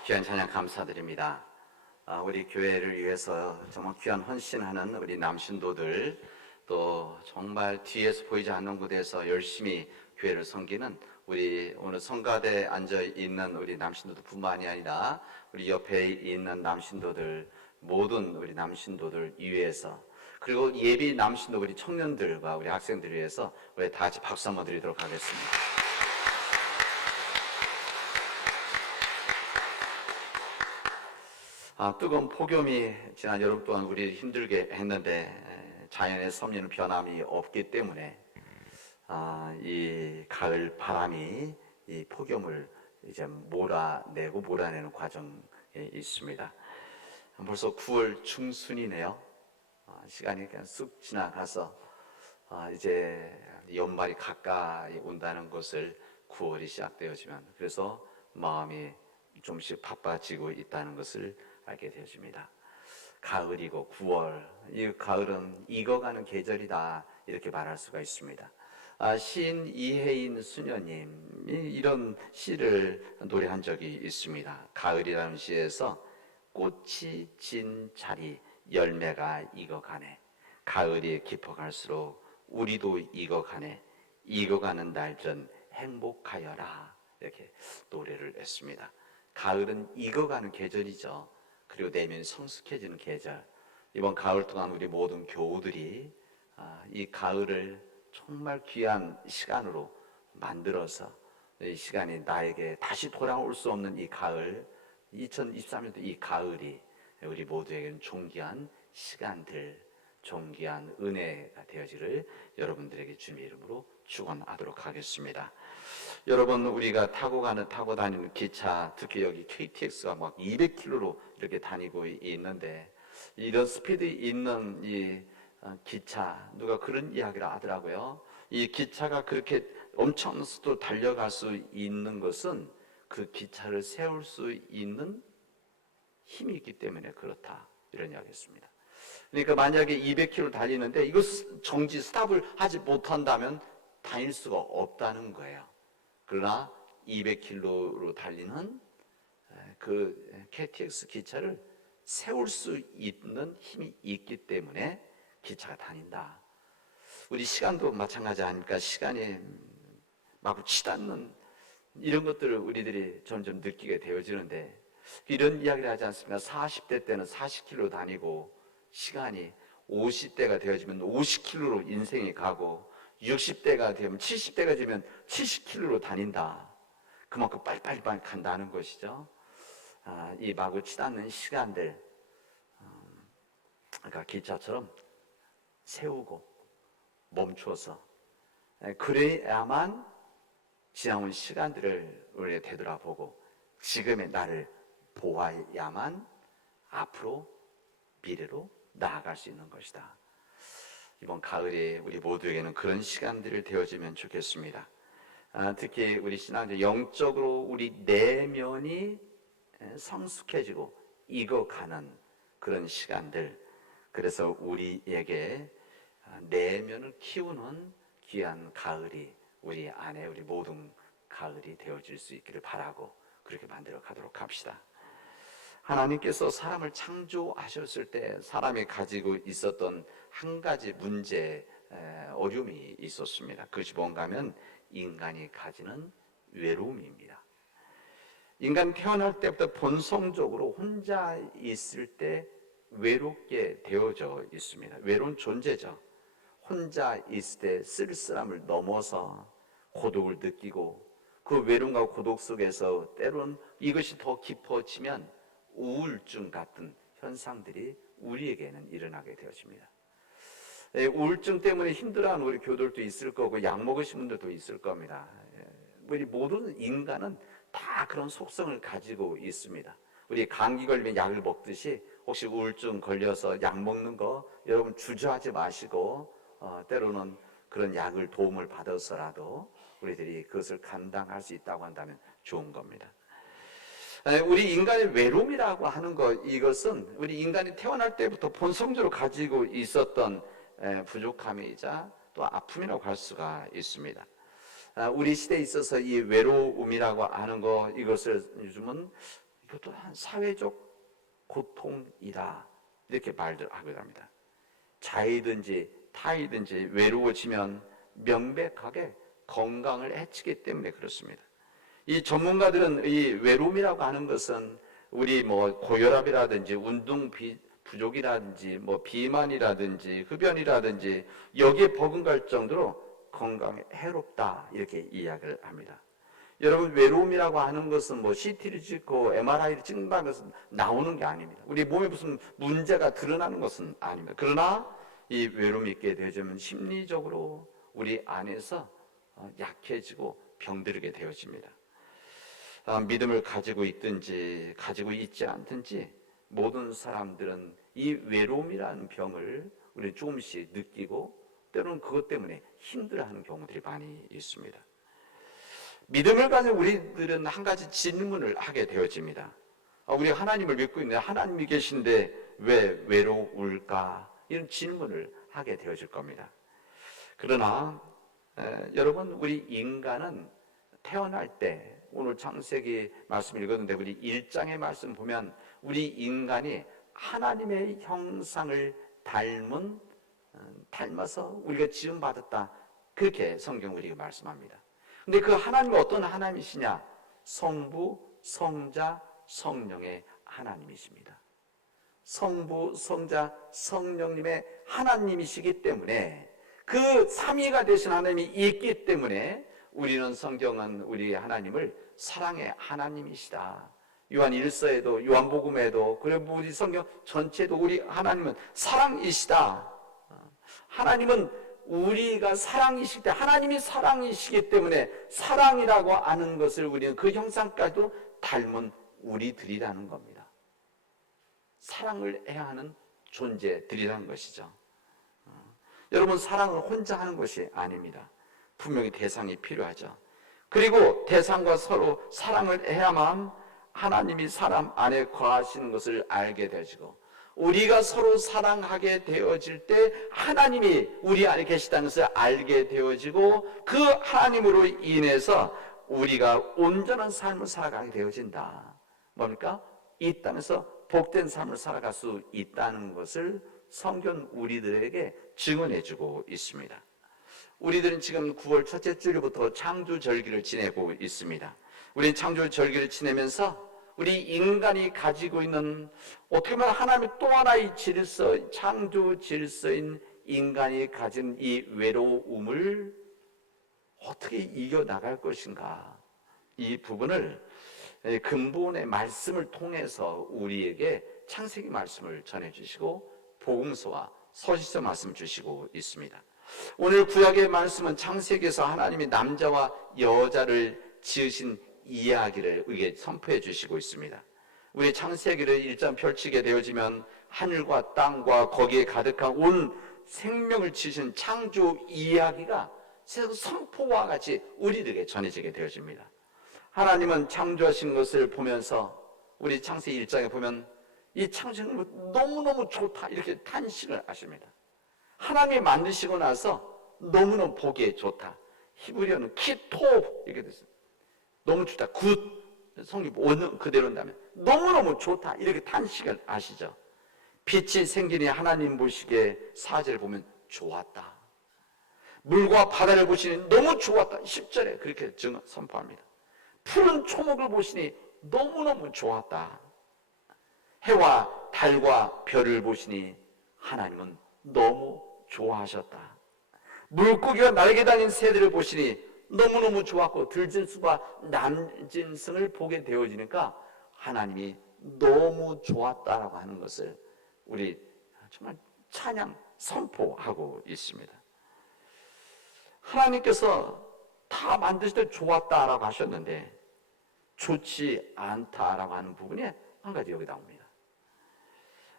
귀한 찬양 감사드립니다. 우리 교회를 위해서 정말 귀한 헌신하는 우리 남신도들, 또 정말 뒤에서 보이지 않는 곳에서 열심히 교회를 섬기는 우리 오늘 성가대에 앉아 있는 우리 남신도들 뿐만이 아니라 우리 옆에 있는 남신도들, 모든 우리 남신도들 위해서, 그리고 예비 남신도 우리 청년들과 우리 학생들을 위해서 우리 다 같이 박수 한번 드리도록 하겠습니다. 뜨거운 폭염이 지난 여름 동안 우리를 힘들게 했는데 자연의 섭리는 변함이 없기 때문에 이 가을 바람이 이 폭염을 이제 몰아내는 과정에 있습니다. 벌써 9월 중순이네요. 시간이 그냥 쑥 지나가서 이제 연말이 가까이 온다는 것을 9월이 시작되어지면, 그래서 마음이 좀씩 바빠지고 있다는 것을 알게 되어집니다. 가을이고 9월, 이 가을은 익어가는 계절이다, 이렇게 말할 수가 있습니다. 시인 이혜인 수녀님이 이런 시를 노래한 적이 있습니다. 가을이라는 시에서 꽃이 진 자리 열매가 익어가네, 가을이 깊어갈수록 우리도 익어가네, 익어가는 날 전 행복하여라, 이렇게 노래를 했습니다. 가을은 익어가는 계절이죠. 그리고 내면이 성숙해지는 계절. 이번 가을 동안 우리 모든 교우들이 이 가을을 정말 귀한 시간으로 만들어서, 이 시간이 나에게 다시 돌아올 수 없는 이 가을, 2023년도 이 가을이 우리 모두에게는 존귀한 시간들, 존귀한 은혜가 되어지를 여러분들에게 주님의 이름으로 축원하도록 하겠습니다. 여러분, 우리가 타고 다니는 기차, 특히 여기 KTX가 막 200km로 이렇게 다니고 있는데, 이런 스피드 있는 이 기차, 누가 그런 이야기를 하더라고요. 이 기차가 그렇게 엄청난 속도로 달려갈 수 있는 것은 그 기차를 세울 수 있는 힘이 있기 때문에 그렇다, 이런 이야기했습니다. 그러니까 만약에 200km 달리는데 이거 스탑을 하지 못한다면 다닐 수가 없다는 거예요. 그러나 200km로 달리는 그 KTX 기차를 세울 수 있는 힘이 있기 때문에 기차가 다닌다. 우리 시간도 마찬가지 아닙니까? 시간이 마구 치닫는 이런 것들을 우리들이 점점 느끼게 되어지는데, 이런 이야기를 하지 않습니까? 40대 때는 40km 다니고, 시간이 50대가 되어지면 50km로 인생이 가고, 60대가 되면 70대가 되면 70km로 다닌다. 그만큼 빨리빨리 간다는 것이죠. 이 마구 치닫는 시간들, 그러니까 기차처럼 세우고 멈춰서, 그래야만 지나온 시간들을 우리가 되돌아보고 지금의 나를 보아야만 앞으로 미래로 나아갈 수 있는 것이다. 이번 가을에 우리 모두에게는 그런 시간들을 되어지면 좋겠습니다. 특히 우리 신앙들 영적으로 우리 내면이 성숙해지고 익어가는 그런 시간들, 그래서 우리에게 내면을 키우는 귀한 가을이 우리 안에, 우리 모든 가을이 되어질 수 있기를 바라고 그렇게 만들어 가도록 합시다. 하나님께서 사람을 창조하셨을 때 사람이 가지고 있었던 한 가지 문제, 어려움이 있었습니다. 그것이 뭔가 하면 인간이 가지는 외로움입니다. 인간 태어날 때부터 본성적으로 혼자 있을 때 외롭게 되어져 있습니다. 외로운 존재죠. 혼자 있을 때 쓸쓸함을 넘어서 고독을 느끼고, 그 외로움과 고독 속에서 때론 이것이 더 깊어지면 우울증 같은 현상들이 우리에게는 일어나게 되어집니다. 우울증 때문에 힘들어하는 우리 교도들도 있을 거고, 약 먹으신 분들도 있을 겁니다. 우리 모든 인간은 다 그런 속성을 가지고 있습니다. 우리 감기 걸리면 약을 먹듯이 혹시 우울증 걸려서 약 먹는 거 여러분 주저하지 마시고, 때로는 그런 약을 도움을 받아서라도 우리들이 그것을 감당할 수 있다고 한다면 좋은 겁니다. 우리 인간의 외로움이라고 하는 것, 이것은 우리 인간이 태어날 때부터 본성적으로 가지고 있었던 부족함이자 또 아픔이라고 할 수가 있습니다. 우리 시대에 있어서 이 외로움이라고 하는 것, 이것을 요즘은 이것도 한 사회적 고통이다 이렇게 말들 하고 합니다. 자이든지 타이든지 외로워지면 명백하게 건강을 해치기 때문에 그렇습니다. 이 전문가들은 이 외로움이라고 하는 것은 우리 뭐 고혈압이라든지 운동 부족이라든지 뭐 비만이라든지 흡연이라든지 여기에 버금갈 정도로 건강에 해롭다 이렇게 이야기를 합니다. 여러분 외로움이라고 하는 것은 뭐 CT를 찍고 MRI를 찍는다는 것은 나오는 게 아닙니다. 우리 몸에 무슨 문제가 드러나는 것은 아닙니다. 그러나 이 외로움이 있게 되어지면 심리적으로 우리 안에서 약해지고 병들게 되어집니다. 믿음을 가지고 있든지 가지고 있지 않든지 모든 사람들은 이 외로움이라는 병을 우리 조금씩 느끼고 때로는 그것 때문에 힘들어하는 경우들이 많이 있습니다. 믿음을 가진 우리들은 한 가지 질문을 하게 되어집니다. 우리 하나님을 믿고 있는데 하나님이 계신데 왜 외로울까? 이런 질문을 하게 되어질 겁니다. 그러나 여러분 우리 인간은 태어날 때 오늘 창세기 말씀 읽었는데 우리 1장의 말씀 보면 우리 인간이 하나님의 형상을 닮아서 우리가 지음받았다 그렇게 성경 우리가 말씀합니다. 근데 그 하나님은 어떤 하나님이시냐? 성부, 성자, 성령의 하나님이십니다. 성부, 성자, 성령님의 하나님이시기 때문에 그 삼위가 되신 하나님이 있기 때문에 우리는 성경은 우리 하나님을 사랑의 하나님이시다. 요한 1서에도 요한복음에도 그리고 우리 성경 전체도 우리 하나님은 사랑이시다. 하나님은 우리가 사랑이시기 때문에 하나님이 사랑이시기 때문에 사랑이라고 하는 것을 우리는 그 형상까지도 닮은 우리들이라는 겁니다. 사랑을 해야 하는 존재들이라는 것이죠. 여러분 사랑을 혼자 하는 것이 아닙니다. 분명히 대상이 필요하죠. 그리고 대상과 서로 사랑을 해야만 하나님이 사람 안에 거하시는 것을 알게 되시고 우리가 서로 사랑하게 되어질 때 하나님이 우리 안에 계시다는 것을 알게 되어지고 그 하나님으로 인해서 우리가 온전한 삶을 살아가게 되어진다. 뭡니까? 이 땅에서 복된 삶을 살아갈 수 있다는 것을 성경 우리들에게 증언해주고 있습니다. 우리들은 지금 9월 첫째 주일부터 창조절기를 지내고 있습니다. 우리는 창조절기를 지내면서 우리 인간이 가지고 있는 어떻게 보면 하나님의 또 하나의 질서, 창조 질서인 인간이 가진 이 외로움을 어떻게 이겨나갈 것인가, 이 부분을 근본의 말씀을 통해서 우리에게 창세기 말씀을 전해주시고 복음서와 서신서 말씀 주시고 있습니다. 오늘 구약의 말씀은 창세기에서 하나님이 남자와 여자를 지으신 이야기를 우리에게 선포해 주시고 있습니다. 우리 창세기를 1장 펼치게 되어지면 하늘과 땅과 거기에 가득한 온 생명을 지으신 창조 이야기가 선포와 같이 우리들에게 전해지게 되어집니다. 하나님은 창조하신 것을 보면서 우리 창세기 1장에 보면 이 창조는 너무너무 좋다 이렇게 탄식을 하십니다. 하나님이 만드시고 나서 너무너무 보기에 좋다. 히브리어는 키토 이렇게 됐어요. 너무 좋다. 굿. 성경 원어 그대로 한다면 너무너무 좋다. 이렇게 탄식을 하시죠. 빛이 생기니 하나님 보시기에 4절 보면 좋았다. 물과 바다를 보시니 너무 좋았다. 10절에 그렇게 선포합니다. 푸른 초목을 보시니 너무너무 좋았다. 해와 달과 별을 보시니 하나님은 너무 좋아하셨다. 물고기가 날개 달린 새들을 보시니 너무너무 좋았고 들짐승과 남짐승을 보게 되어지니까 하나님이 너무 좋았다라고 하는 것을 우리 정말 찬양 선포하고 있습니다. 하나님께서 다 만드실 때 좋았다라고 하셨는데 좋지 않다라고 하는 부분이 한 가지 여기 나옵니다.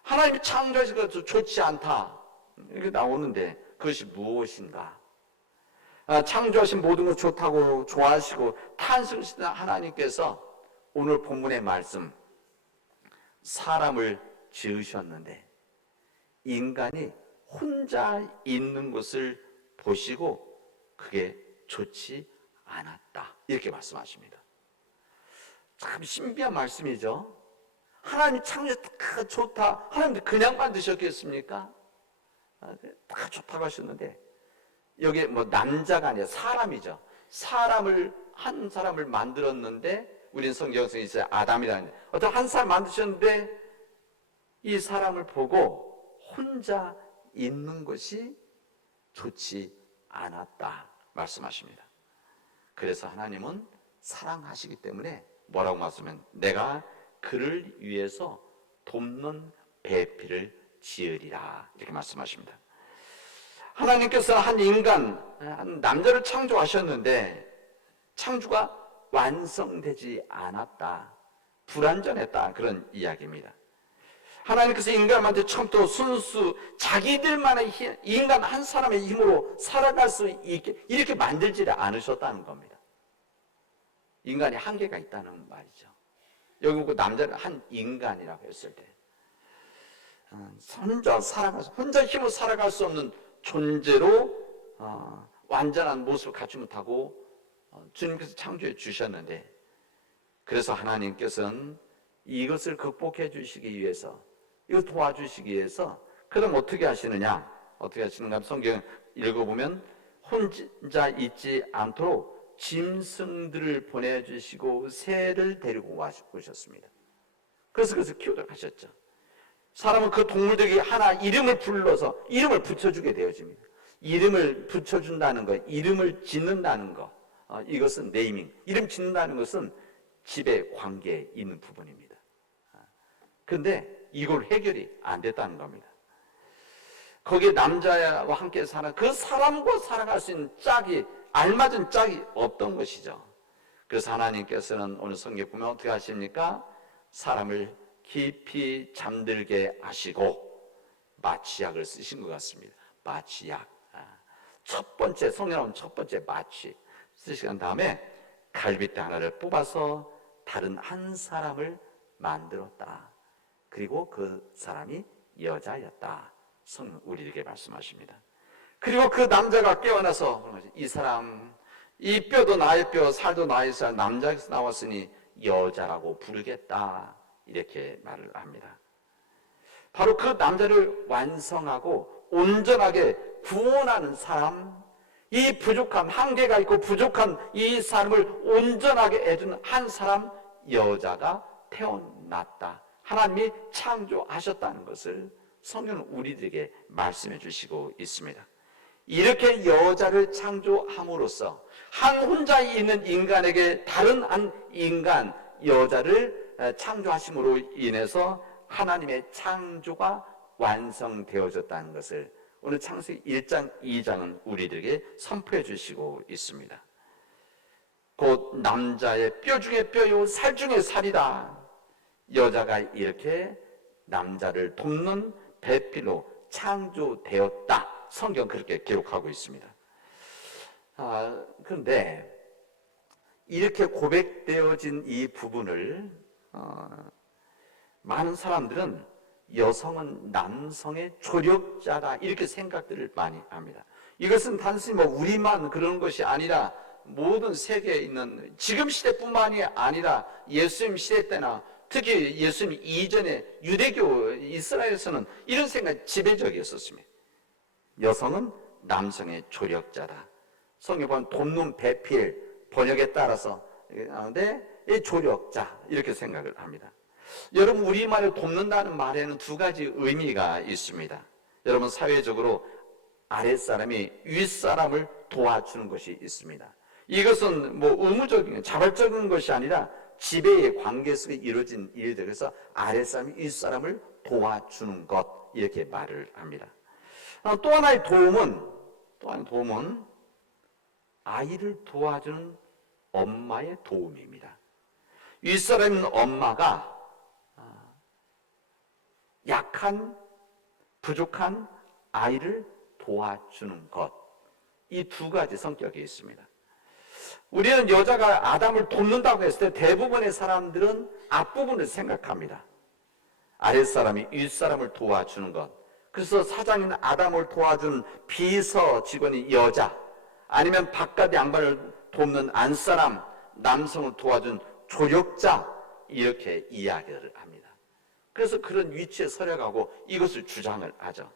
하나님이 창조하신 것도 좋지 않다 이렇게 나오는데 그것이 무엇인가? 창조하신 모든 것 좋다고 좋아하시고 탄생시키는 하나님께서 오늘 본문의 말씀 사람을 지으셨는데 인간이 혼자 있는 것을 보시고 그게 좋지 않았다 이렇게 말씀하십니다. 참 신비한 말씀이죠. 하나님 창조 다 좋다. 하나님도 그냥 만드셨겠습니까? 다 좋다고 하셨는데 여기 뭐 남자가 아니라 사람이죠. 한 사람을 만들었는데 우리는 성경에 있어요. 아담이라는 어떤 한 사람 만드셨는데 이 사람을 보고 혼자 있는 것이 좋지 않았다 말씀하십니다. 그래서 하나님은 사랑하시기 때문에 뭐라고 말씀하면 내가 그를 위해서 돕는 배필을 지으리라 이렇게 말씀하십니다. 하나님께서 한 남자를 창조하셨는데 창조가 완성되지 않았다, 불완전했다, 그런 이야기입니다. 하나님께서 인간한테 처음부터 순수 자기들만의 인간 한 사람의 힘으로 살아갈 수 있게 이렇게 만들지 않으셨다는 겁니다. 인간이 한계가 있다는 말이죠. 여기 보고 남자를 한 인간이라고 했을 때 혼자 힘으로 살아갈 수 없는 존재로 완전한 모습을 갖지 못하고 주님께서 창조해 주셨는데, 그래서 하나님께서는 이것을 극복해 주시기 위해서, 이걸 도와주시기 위해서 그럼 어떻게 하시느냐? 어떻게 하시는가? 성경 읽어보면 혼자 있지 않도록 짐승들을 보내주시고 새를 데리고 오셨습니다. 그래서 그것을 키우도록 하셨죠. 사람은 그 동물들에게 하나 이름을 불러서 이름을 붙여주게 되어집니다. 이름을 붙여준다는 것, 이름을 짓는다는 것, 이것은 네이밍. 이름 짓는다는 것은 집의 관계에 있는 부분입니다. 그런데 이걸 해결이 안 됐다는 겁니다. 거기에 남자와 함께 그 사람과 살아갈 수 있는 짝이, 알맞은 짝이 없던 것이죠. 그래서 하나님께서는 오늘 성경 보면 어떻게 하십니까? 사람을 깊이 잠들게 하시고 마취약을 쓰신 것 같습니다. 마취약. 첫 번째, 성경은 첫 번째 마취 쓰신 다음에 갈빗대 하나를 뽑아서 다른 한 사람을 만들었다. 그리고 그 사람이 여자였다. 성경 우리에게 말씀하십니다. 그리고 그 남자가 깨어나서 이 사람, 이 뼈도 나의 뼈, 살도 나의 살, 남자에서 나왔으니 여자라고 부르겠다. 이렇게 말을 합니다. 바로 그 남자를 완성하고 온전하게 구원하는 사람, 이 부족한, 한계가 있고 부족한 이 사람을 온전하게 해주는 한 사람, 여자가 태어났다. 하나님이 창조하셨다는 것을 성경은 우리들에게 말씀해 주시고 있습니다. 이렇게 여자를 창조함으로써 한 혼자 있는 인간에게 다른 한 인간, 여자를 창조하심으로 인해서 하나님의 창조가 완성되어졌다는 것을 오늘 창세기 1장, 2장은 우리들에게 선포해 주시고 있습니다. 곧 남자의 뼈 중에 뼈요 살 중에 살이다. 여자가 이렇게 남자를 돕는 배필로 창조되었다. 성경 그렇게 기록하고 있습니다. 그런데 이렇게 고백되어진 이 부분을 많은 사람들은 여성은 남성의 조력자다 이렇게 생각들을 많이 합니다. 이것은 단순히 우리만 그러는 것이 아니라 모든 세계에 있는 지금 시대뿐만이 아니라 예수님 시대 때나 특히 예수님 이전에 유대교 이스라엘에서는 이런 생각이 지배적이었었습니다. 여성은 남성의 조력자다. 성경 보면 돕는 배필 번역에 따라서 하는데 조력자 이렇게 생각을 합니다. 여러분 우리말을 돕는다는 말에는 두 가지 의미가 있습니다. 여러분 사회적으로 아랫사람이 윗사람을 도와주는 것이 있습니다. 이것은 의무적인 자발적인 것이 아니라 지배의 관계 속에 이루어진 일들, 그래서 아랫사람이 윗사람을 도와주는 것 이렇게 말을 합니다. 또 하나의 도움은 아이를 도와주는 엄마의 도움입니다. 윗사람인 엄마가 약한, 부족한 아이를 도와주는 것, 이 두 가지 성격이 있습니다. 우리는 여자가 아담을 돕는다고 했을 때 대부분의 사람들은 앞부분을 생각합니다. 아랫사람이 윗사람을 도와주는 것. 그래서 사장인 아담을 도와준 비서 직원이 여자, 아니면 바깥 양반을 돕는 안사람, 남성을 도와준 조력자, 이렇게 이야기를 합니다. 그래서 그런 위치에 서려가고 이것을 주장을 하죠.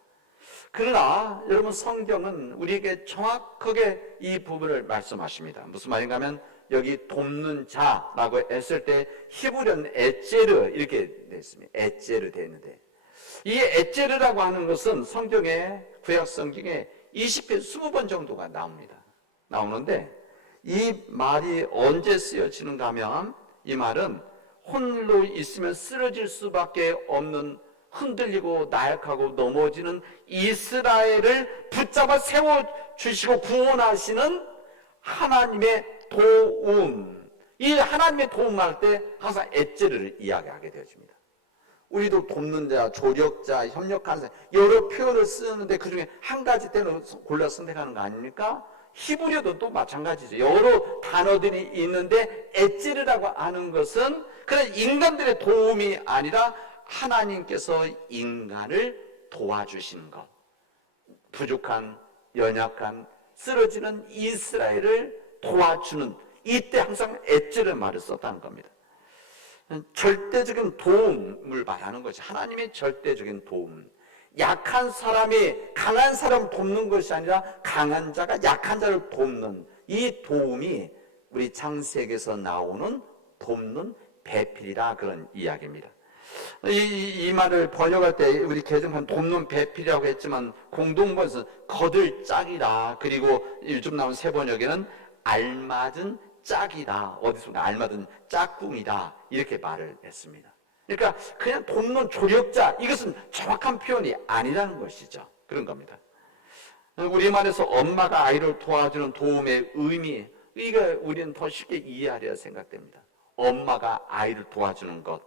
그러나 여러분, 성경은 우리에게 정확하게 이 부분을 말씀하십니다. 무슨 말인가 하면 여기 돕는 자라고 했을 때 히브리어는 에제르 이렇게 되어 있습니다. 에제르 되어 있는데, 이 에제르라고 하는 것은 성경에, 구약 성경에 20편 20번 정도가 나오는데, 이 말이 언제 쓰여지는가 하면, 이 말은 홀로 있으면 쓰러질 수밖에 없는, 흔들리고 나약하고 넘어지는 이스라엘을 붙잡아 세워주시고 구원하시는 하나님의 도움, 이 하나님의 도움할 때 항상 에제르를 이야기하게 되어집니다. 우리도 돕는 자, 조력자, 협력하는 자, 여러 표현을 쓰는데 그중에 한 가지 때는 골라 선택하는 거 아닙니까? 히브리어도 또 마찬가지죠. 여러 단어들이 있는데 에제르라고 하는 것은 그런 인간들의 도움이 아니라 하나님께서 인간을 도와주시는 것, 부족한, 연약한, 쓰러지는 이스라엘을 도와주는, 이때 항상 에제르 말을 썼다는 겁니다. 절대적인 도움을 말하는 거죠. 하나님의 절대적인 도움. 약한 사람이 강한 사람을 돕는 것이 아니라 강한 자가 약한 자를 돕는 이 도움이 우리 창세기에서 나오는 돕는 배필이라, 그런 이야기입니다. 이 말을 번역할 때 우리 개정판 돕는 배필이라고 했지만 공동번역은 거들 짝이다, 그리고 요즘 나온 새 번역에는 알맞은 짝이다, 어디서 알맞은 짝꿍이다, 이렇게 말을 했습니다. 그러니까 그냥 돕는 조력자, 이것은 정확한 표현이 아니라는 것이죠. 그런 겁니다. 우리말에서 엄마가 아이를 도와주는 도움의 의미, 이거 우리는 더 쉽게 이해하려 생각됩니다. 엄마가 아이를 도와주는 것.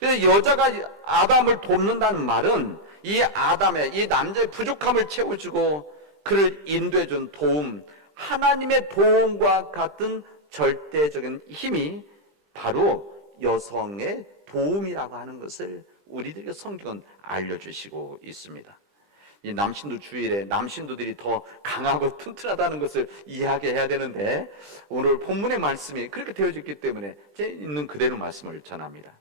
그래서 여자가 아담을 돕는다는 말은 이 아담의, 이 남자의 부족함을 채워주고 그를 인도해준 도움, 하나님의 도움과 같은 절대적인 힘이 바로 여성의 도움이라고 하는 것을 우리들에게 성경은 알려주시고 있습니다. 이 남신도 주일에 남신도들이 더 강하고 튼튼하다는 것을 이야기해야 되는데, 오늘 본문의 말씀이 그렇게 되어졌기 때문에 제 있는 그대로 말씀을 전합니다.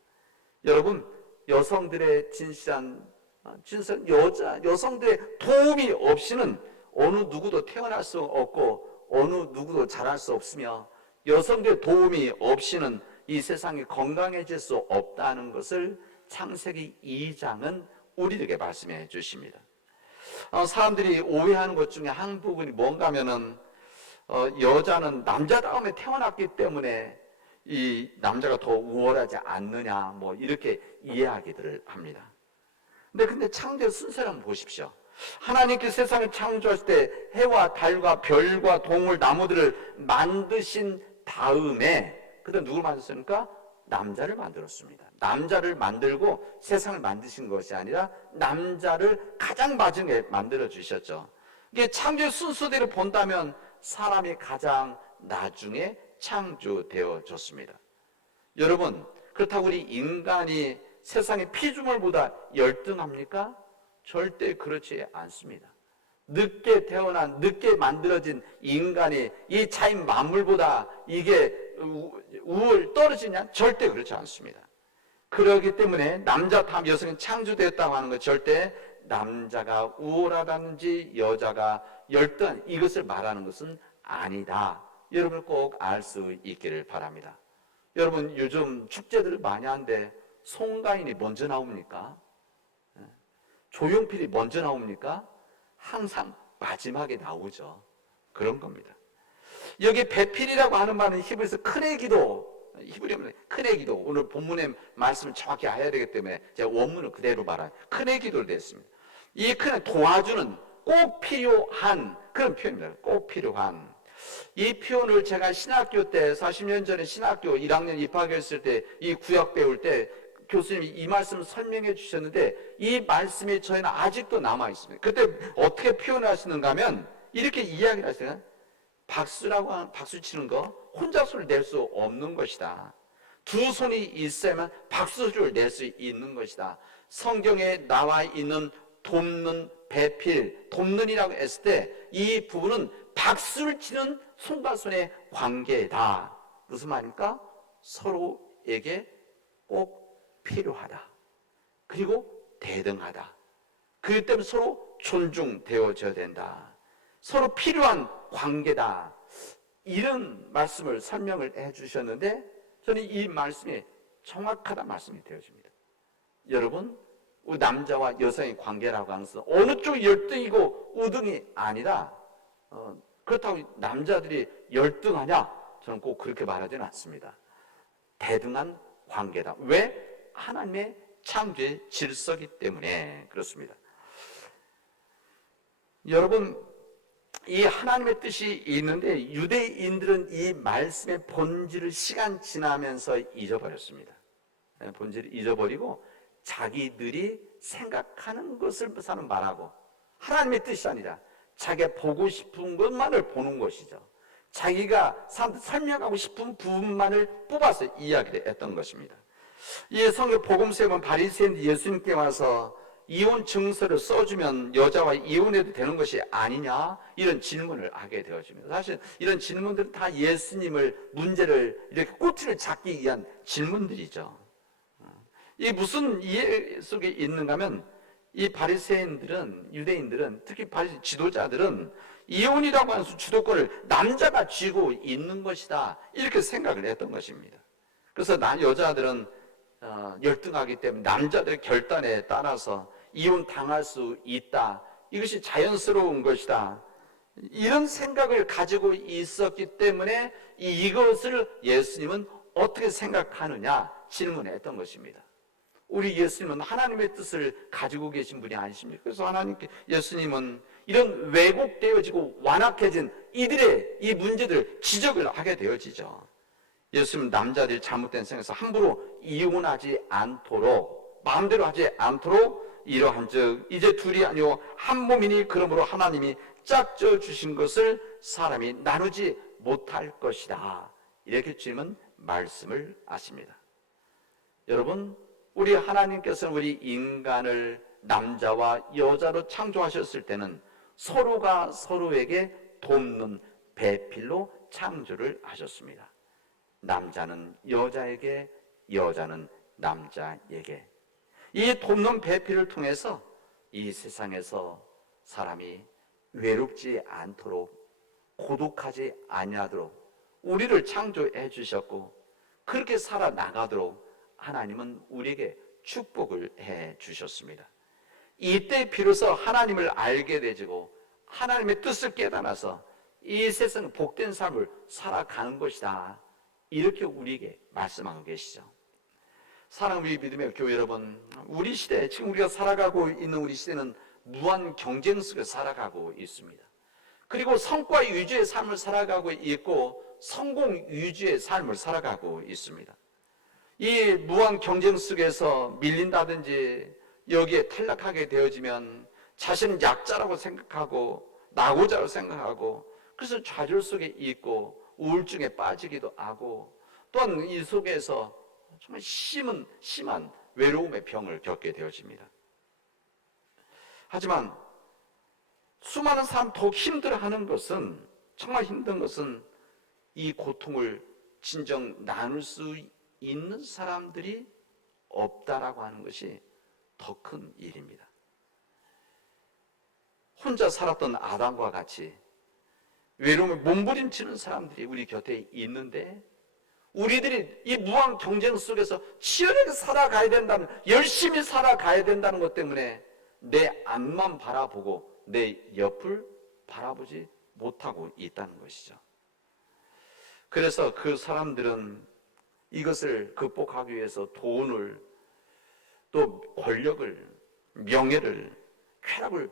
여러분, 여성들의 진실한 여성들의 도움이 없이는 어느 누구도 태어날 수 없고 어느 누구도 자랄 수 없으며, 여성들의 도움이 없이는 이 세상이 건강해질 수 없다는 것을 창세기 2장은 우리에게 말씀해 주십니다. 사람들이 오해하는 것 중에 한 부분이 뭔가 하면은 여자는 남자다움에 태어났기 때문에 이 남자가 더 우월하지 않느냐, 뭐 이렇게 이해하기들을 합니다. 근데 창조 순서를 한번 보십시오. 하나님께서 세상을 창조하실 때 해와 달과 별과 동물, 나무들을 만드신 다음에 그다음 누구를 만드셨습니까? 남자를 만들었습니다. 남자를 만들고 세상을 만드신 것이 아니라 남자를 가장 마지막에 만들어 주셨죠. 이게 창조의 순서대로 본다면 사람이 가장 나중에 창조되어졌습니다. 여러분, 그렇다고 우리 인간이 세상의 피조물보다 열등합니까? 절대 그렇지 않습니다. 늦게 태어난, 늦게 만들어진 인간이 이 자연 만물보다 이게 떨어지냐? 절대 그렇지 않습니다. 그렇기 때문에 남자 다음 여성은 창조되었다고 하는 것, 절대 남자가 우월하다든지 여자가 열등한, 이것을 말하는 것은 아니다. 여러분 꼭 알 수 있기를 바랍니다. 여러분, 요즘 축제들을 많이 하는데 송가인이 먼저 나옵니까? 조용필이 먼저 나옵니까? 항상 마지막에 나오죠. 그런 겁니다. 여기 배필이라고 하는 말은 히브리에서 큰의 기도, 히브리어는 큰의 기도, 오늘 본문의 말씀을 정확히 알아야 되기 때문에 제가 원문을 그대로 말한 큰의 기도를 냈습니다. 이 큰의 도와주는, 꼭 필요한 그런 표현입니다. 꼭 필요한. 이 표현을 제가 신학교 때 40년 전에 신학교 1학년 입학했을 때 이 구약 배울 때 교수님이 이 말씀을 설명해 주셨는데, 이 말씀이 저희는 아직도 남아 있습니다. 그때 어떻게 표현하시는가 하면 이렇게 이야기를 하시잖아요. 박수라고 하는, 박수 치는 거 혼자 소리를 낼 수 없는 것이다. 두 손이 있어야만 박수를 낼 수 있는 것이다. 성경에 나와 있는 돕는, 배필, 돕는이라고 했을 때 이 부분은 박수를 치는 손과 손의 관계다. 무슨 말입니까? 서로에게 꼭 필요하다. 그리고 대등하다. 그렇기 때문에 서로 존중되어져야 된다. 서로 필요한 관계다. 이런 말씀을 설명을 해 주셨는데 저는 이 말씀이 정확하다 말씀이 되어집니다. 여러분, 우리 남자와 여성의 관계라고 하는 것은 어느 쪽이 열등이고 우등이 아니라 그렇다고 남자들이 열등하냐? 저는 꼭 그렇게 말하지는 않습니다. 대등한 관계다. 왜? 하나님의 창조의 질서이기 때문에 그렇습니다. 여러분, 이 하나님의 뜻이 있는데 유대인들은 이 말씀의 본질을 시간 지나면서 잊어버렸습니다. 본질을 잊어버리고 자기들이 생각하는 것을 말하고 하나님의 뜻이 아니라 자기가 보고 싶은 것만을 보는 것이죠. 자기가 설명하고 싶은 부분만을 뽑아서 이야기를 했던 것입니다. 이 성경 복음서에 보면 바리새인들이 예수님께 와서 이혼 증서를 써주면 여자와 이혼해도 되는 것이 아니냐 이런 질문을 하게 되어집니다. 사실 이런 질문들은 다 예수님을 문제를 이렇게 꼬투리를 잡기 위한 질문들이죠. 이 무슨 이해 속에 있는가 하면 이 바리새인들은 유대인들은 특히 바리새 지도자들은 이혼이라고 하는 주도권을 남자가 쥐고 있는 것이다 이렇게 생각을 했던 것입니다. 그래서 여자들은 열등하기 때문에 남자들의 결단에 따라서 이혼 당할 수 있다. 이것이 자연스러운 것이다. 이런 생각을 가지고 있었기 때문에 이것을 예수님은 어떻게 생각하느냐 질문했던 것입니다. 우리 예수님은 하나님의 뜻을 가지고 계신 분이 아니십니까? 그래서 예수님은 이런 왜곡되어지고 완악해진 이들의 이 문제들을 지적을 하게 되어지죠. 예수님은 남자들이 잘못된 생각에서 함부로 이혼하지 않도록 마음대로 하지 않도록 이러한즉 이제 둘이 아니오 한 몸이니 그러므로 하나님이 짝져 주신 것을 사람이 나누지 못할 것이다. 이렇게 주님은 말씀을 하십니다. 여러분, 우리 하나님께서는 우리 인간을 남자와 여자로 창조하셨을 때는 서로가 서로에게 돕는 배필로 창조를 하셨습니다. 남자는 여자에게, 여자는 남자에게. 이 돕는 배필을 통해서 이 세상에서 사람이 외롭지 않도록 고독하지 아니하도록 우리를 창조해 주셨고 그렇게 살아나가도록 하나님은 우리에게 축복을 해 주셨습니다. 이때 비로소 하나님을 알게 되지고 하나님의 뜻을 깨달아서 이 세상 복된 삶을 살아가는 것이다. 이렇게 우리에게 말씀하고 계시죠. 사랑하는 믿음의 교회 여러분, 우리 시대, 지금 우리가 살아가고 있는 우리 시대는 무한 경쟁 속에 살아가고 있습니다. 그리고 성과 위주의 삶을 살아가고 있고 성공 위주의 삶을 살아가고 있습니다. 이 무한 경쟁 속에서 밀린다든지 여기에 탈락하게 되어지면 자신은 약자라고 생각하고 낙오자라고 생각하고 그래서 좌절 속에 있고 우울증에 빠지기도 하고 또한 이 속에서 정말 심한 외로움의 병을 겪게 되어집니다. 하지만 수많은 사람 더욱 힘들어하는 것은 정말 힘든 것은 이 고통을 진정 나눌 수 있는 사람들이 없다라고 하는 것이 더 큰 일입니다. 혼자 살았던 아담과 같이 외로움을 몸부림치는 사람들이 우리 곁에 있는데 우리들이 이 무한 경쟁 속에서 치열하게 살아가야 된다는, 열심히 살아가야 된다는 것 때문에 내 앞만 바라보고 내 옆을 바라보지 못하고 있다는 것이죠. 그래서 그 사람들은 이것을 극복하기 위해서 돈을 또 권력을 명예를 쾌락을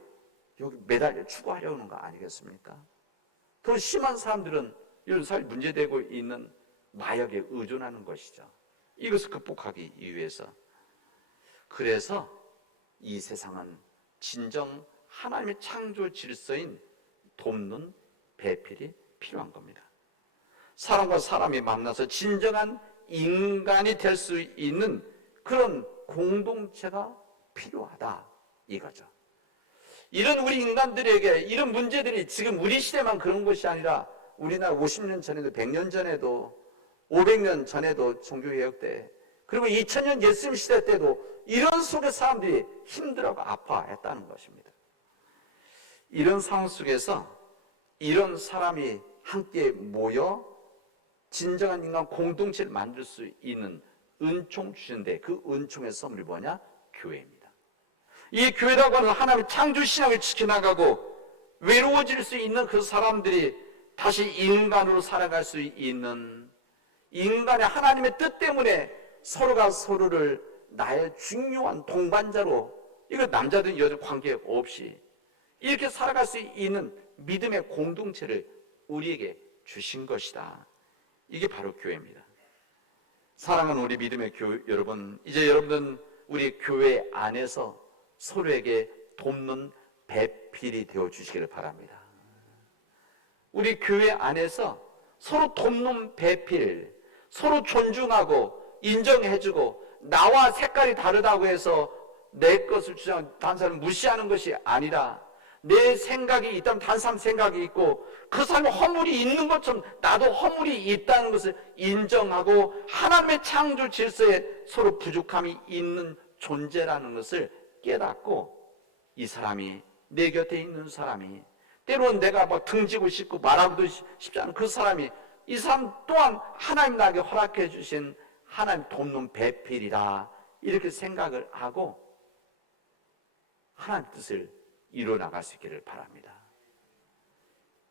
여기 매달려 추구하려고 하는 거 아니겠습니까? 더 심한 사람들은 이런 사회 문제되고 있는 마약에 의존하는 것이죠. 이것을 극복하기 위해서. 그래서 이 세상은 진정 하나님의 창조 질서인 돕는 배필이 필요한 겁니다. 사람과 사람이 만나서 진정한 인간이 될 수 있는 그런 공동체가 필요하다 이거죠. 이런 우리 인간들에게 이런 문제들이 지금 우리 시대만 그런 것이 아니라 우리나라 50년 전에도 100년 전에도 500년 전에도 종교개혁 때 그리고 2000년 예수님 시대 때도 이런 속에 사람들이 힘들어하고 아파했다는 것입니다. 이런 상황 속에서 이런 사람이 함께 모여 진정한 인간 공동체를 만들 수 있는 은총 주신데, 그 은총의 선물이 뭐냐? 교회입니다. 이 교회라고 하는 하나님의 창조 신앙을 지켜나가고 외로워질 수 있는 그 사람들이 다시 인간으로 살아갈 수 있는, 인간의 하나님의 뜻 때문에 서로가 서로를 나의 중요한 동반자로, 이거 남자든 여자 관계없이 이렇게 살아갈 수 있는 믿음의 공동체를 우리에게 주신 것이다. 이게 바로 교회입니다. 사랑하는 우리 믿음의 여러분, 이제 여러분은 우리 교회 안에서 서로에게 돕는 배필이 되어 주시기를 바랍니다. 우리 교회 안에서 서로 돕는 배필, 서로 존중하고 인정해주고, 나와 색깔이 다르다고 해서 내 것을 주장하는 다른 사람을 무시하는 것이 아니라, 내 생각이 있다면 다른 사람 생각이 있고, 그 사람이 허물이 있는 것처럼 나도 허물이 있다는 것을 인정하고, 하나님의 창조 질서에 서로 부족함이 있는 존재라는 것을 깨닫고, 이 사람이, 내 곁에 있는 사람이, 때로는 내가 뭐 등지고 싶고 말하고도 싶지 않은 그 사람이, 이 사람 또한 하나님 나에게 허락해 주신 하나님 돕는 배필이다, 이렇게 생각을 하고 하나님 뜻을 이루어 나갈 수 있기를 바랍니다.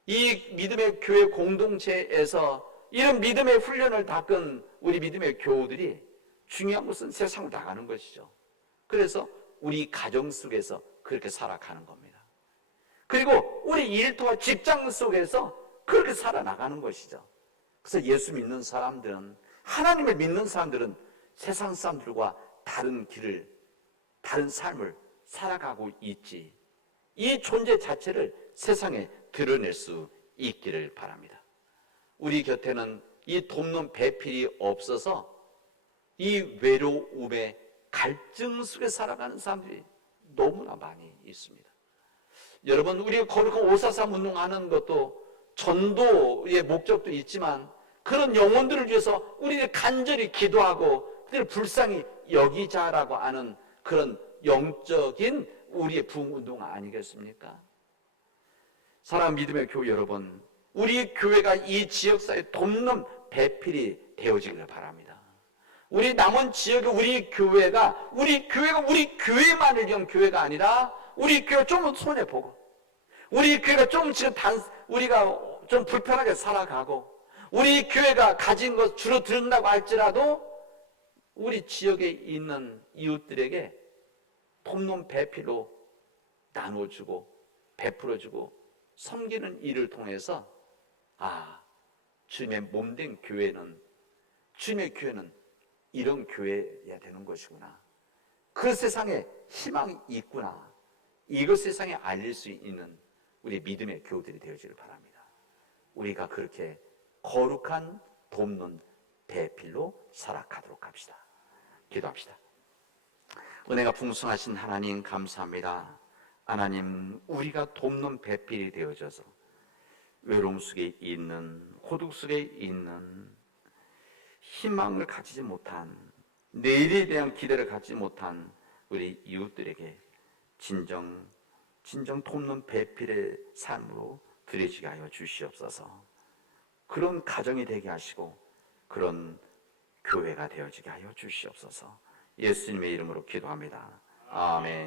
이 믿음의 교회 공동체에서 이런 믿음의 훈련을 닦은 우리 믿음의 교우들이, 중요한 것은 세상을 나가는 것이죠. 그래서 우리 가정 속에서 그렇게 살아가는 겁니다. 그리고 우리 일터와 직장 속에서 그렇게 살아나가는 것이죠. 그래서 예수 믿는 사람들은, 하나님을 믿는 사람들은 세상 사람들과 다른 길을, 다른 삶을 살아가고 있지, 이 존재 자체를 세상에 드러낼 수 있기를 바랍니다. 우리 곁에는 이 돕는 배필이 없어서 이 외로움의 갈증 속에 살아가는 사람들이 너무나 많이 있습니다. 여러분, 우리가 거룩한 543 운동하는 것도 전도의 목적도 있지만, 그런 영혼들을 위해서 우리를 간절히 기도하고 그들을 불쌍히 여기자라고 하는 그런 영적인 우리의 부흥운동 아니겠습니까? 사랑하는 믿음의 교회 여러분, 우리 교회가 이 지역사회에 돕는 배필이 되어지기를 바랍니다. 우리 남은 지역에 우리 교회가 우리 교회만을 위한 교회가 아니라, 우리 교회 좀 손해보고, 우리 교회가 좀 지금 우리가 좀 불편하게 살아가고, 우리 교회가 가진 것 줄어든다고 할지라도 우리 지역에 있는 이웃들에게 돕는 배필로 나눠주고 베풀어주고 섬기는 일을 통해서, 주님의 몸된 교회는, 주님의 교회는 이런 교회여야 되는 것이구나, 그 세상에 희망이 있구나, 이것 세상에 알릴 수 있는 우리 믿음의 교우들이 되어지길 바랍니다. 우리가 그렇게 거룩한 돕는 배필로 살아가도록 합시다. 기도합시다. 은혜가 풍성하신 하나님, 감사합니다. 하나님, 우리가 돕는 배필이 되어져서 외로움 속에 있는, 고독 속에 있는, 희망을 가지지 못한, 내일에 대한 기대를 갖지 못한 우리 이웃들에게 진정 돕는 배필의 삶으로 드려지게 하여 주시옵소서. 그런 가정이 되게 하시고 그런 교회가 되어지게 하여 주시옵소서. 예수님의 이름으로 기도합니다. 아멘.